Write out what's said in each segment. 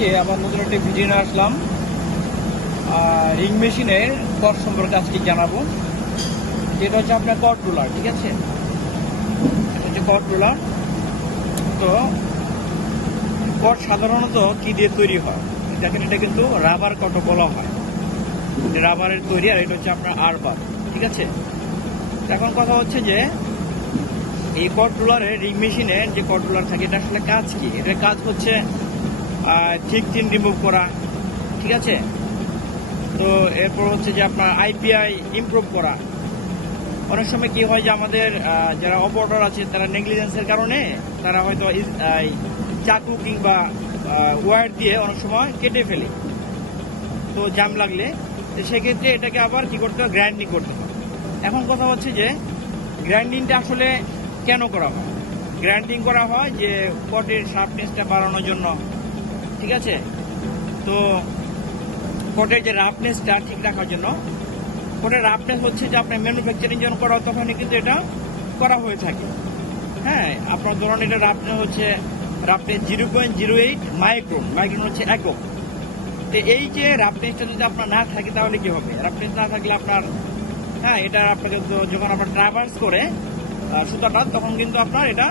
আজকে আবার নতুন একটা ভিডিও নিয়ে আসলাম। রিং মেশিনের কট সম্পর্কে আজকে জানাবো। যেটা হচ্ছে আপনার কট রোলার, ঠিক আছে? এটা হচ্ছে কট রোলার। তো কট সাধারণত কি দিয়ে তৈরি হয় দেখেন, এটা কিন্তু রাবার কটও বলা হয়। রাবারের তৈরি, আর এটা হচ্ছে আপনার আরবার, ঠিক আছে? এখন কথা হচ্ছে যে এই কট রোলারের রিং মেশিনের যে কট রোলার থাকে, এটা আসলে কাজ কি? এটার কাজ হচ্ছে ঠিক চিন রিমুভ করা, ঠিক আছে? তো এরপর হচ্ছে যে আপনার আইপিআই ইমপ্রুভ করা। অনেক সময় কি হয় যে আমাদের যারা অপারেটর আছে তারা নেগলিজেন্সের কারণে তারা হয়তো চাকু কিংবা ওয়্যার দিয়ে অনেক সময় কেটে ফেলে, তো জাম লাগলে। তো সেক্ষেত্রে এটাকে আবার কি করতে হয়, গ্রাইন্ডিং করতে হয়। এখন কথা হচ্ছে যে গ্রাইন্ডিংটা আসলে কেন করা হয়? গ্রাইন্ডিং করা হয় যে কটের শার্পনেসটা বাড়ানোর জন্য, ঠিক আছে? তো কটের যে রাফনেসটা ঠিক রাখার জন্য। কটের রাফনেস হচ্ছে যে আপনার ম্যানুফ্যাকচারিং যখন করা হয় তখনই কিন্তু এটা করা হয়ে থাকে। হ্যাঁ, আপনার ধরুন এটা রাফনেস হচ্ছে রাফনেস 0.08 মাইক্রন। মাইক্রন হচ্ছে একক। তো এই যে রাফনেসটা যদি আপনার না থাকে তাহলে কি হবে? রাফনেস না থাকলে আপনার এটা আপনাকে যখন আপনার ট্রাভার্স করে সুতাটা, তখন কিন্তু আপনার এটা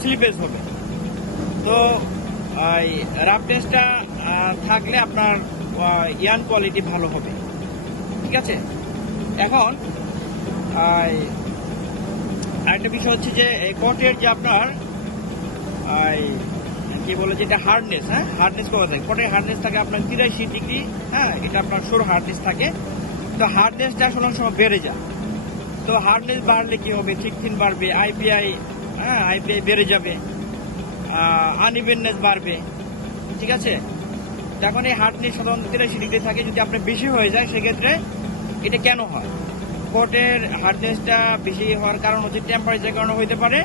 স্লিপেজ হবে। তো রাফনেসটা থাকলে আপনার ইয়ান কোয়ালিটি ভালো হবে, ঠিক আছে? এখন আরেকটা বিষয় হচ্ছে যে এই কটের যে আপনার কি বলে যেটা হার্ডনেস, হার্ডনেস কত থাকে? কটের হার্ডনেস থাকে আপনার 83 ডিগ্রি। এটা আপনার সরু হার্ডনেস থাকে। তো হার্ডনেসটা আসলে অনেক সময় বেড়ে যায়। তো হার্ডনেস বাড়লে কি হবে? থিকথিন বাড়বে, আইপিআই বেড়ে যাবে, আনইভেননেস বাড়বে, ঠিক আছে? এখন এই হার্ডনেস সাধারণত 83 ডিগ্রি থাকে। যদি আপনার বেশি হয়ে যায় সেক্ষেত্রে এটা কেন হয়? কটের হার্ডনেসটা বেশি হওয়ার কারণ হচ্ছে টেম্পারেচার কারণে হইতে পারে,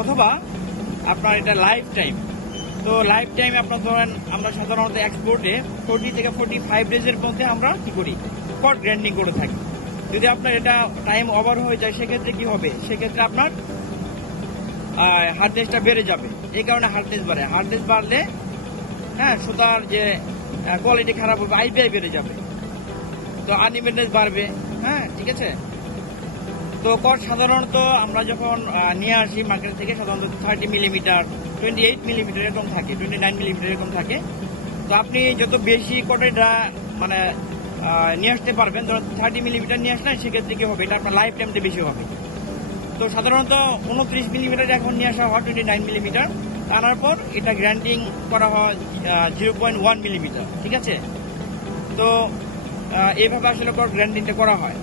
অথবা আপনার এটা লাইফ টাইম। তো লাইফ টাইম আপনার ধরেন আমরা সাধারণত এক্সপোর্টে 40 থেকে 45 ডেজের মধ্যে আমরা কি করি? কট গ্রাইন্ডিং করে থাকি। যদি আপনার এটা টাইম ওভার হয়ে যায় সেক্ষেত্রে কি হবে? সেক্ষেত্রে আপনার হার্ডনেসটা বেড়ে যাবে। এই কারণে হার্ডনেস বাড়ে। হার্ডনেস বাড়লে সুতার যে কোয়ালিটি খারাপ হবে, আইপিআই বেড়ে যাবে, তো আনইভেননেস বাড়বে, ঠিক আছে? তো কট সাধারণত আমরা যখন নিয়ে আসি মার্কেট থেকে সাধারণত 30 মিলিমিটার, 28 মিলিমিটার এরকম থাকে, 29 মিলিমিটার এরকম থাকে। তো আপনি যত বেশি কটেটা মানে নিয়ে আসতে পারবেন, ধরুন 30 মিলিমিটার নিয়ে আসলেন, সেক্ষেত্রে কি হবে? এটা আপনার লাইফ টাইমটা বেশি হবে। তো সাধারণত 29 মিলিমিটার এখন নিয়ে আসা হয় 29 মিলিমিটার, আনার পর এটা গ্রাইন্ডিং করা হয় 0.1 মিলিমিটার, ঠিক আছে? তো এইভাবে আসলে গ্রাইন্ডিংটা করা হয়।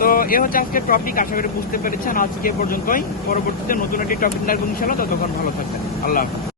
তো এ হচ্ছে আজকের টপিক। আশা করি বুঝতে পেরেছেন। আজকে পর্যন্তই। পরবর্তীতে নতুন একটি টপিক নিয়ে ইনশাআল্লাহ। ততক্ষণ ভালো থাকবেন। আল্লাহ হাফেজ।